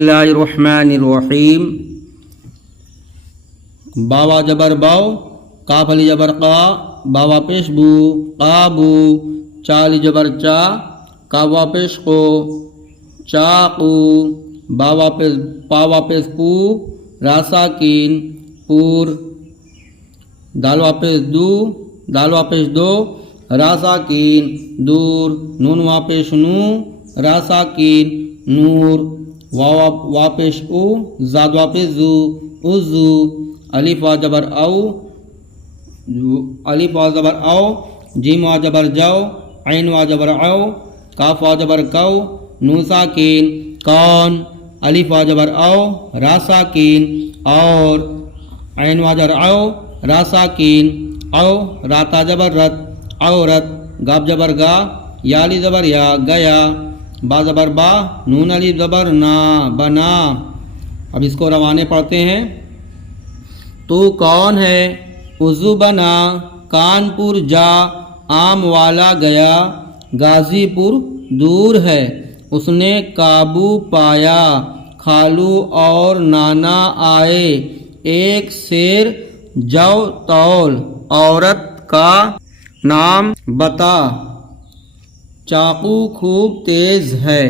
اللہ الرحمن الرحیم. باوا جبر باو، کاف علی جبر قا، باوا پیش بو، قابو، چالی جبر چا، کاوا پیش قو، چاقو، پاوا پیش پو، راساکین، پور، دال واپس دو، دال واپس دو، راساکین، دور، نون واپس نو، راساکین، نور، واپس او، زاد واپس زو، ازو، الف وا جبر او، الف وا جبر او، جیم وا جبر جو، عین وا جبر او، کاف وا جبر کو، نون ساکین، کون، الف وا جبر او، را ساکین، اور، عین وا جبر او، را ساکین، او، راتا جبر رت، عورت، گاب جبر گا، یالی زبر یا، گیا، با زبر با، نون الف زبر نا، بنا. اب اس کو روانے پڑھتے ہیں. تو کون ہے؟ عضو بنا، کانپور جا، آم والا گیا، غازی پور دور ہے، اس نے قابو پایا، خالو اور نانا آئے، ایک سیر جو تول، عورت کا نام بتا، چاقو خوب تیز ہے.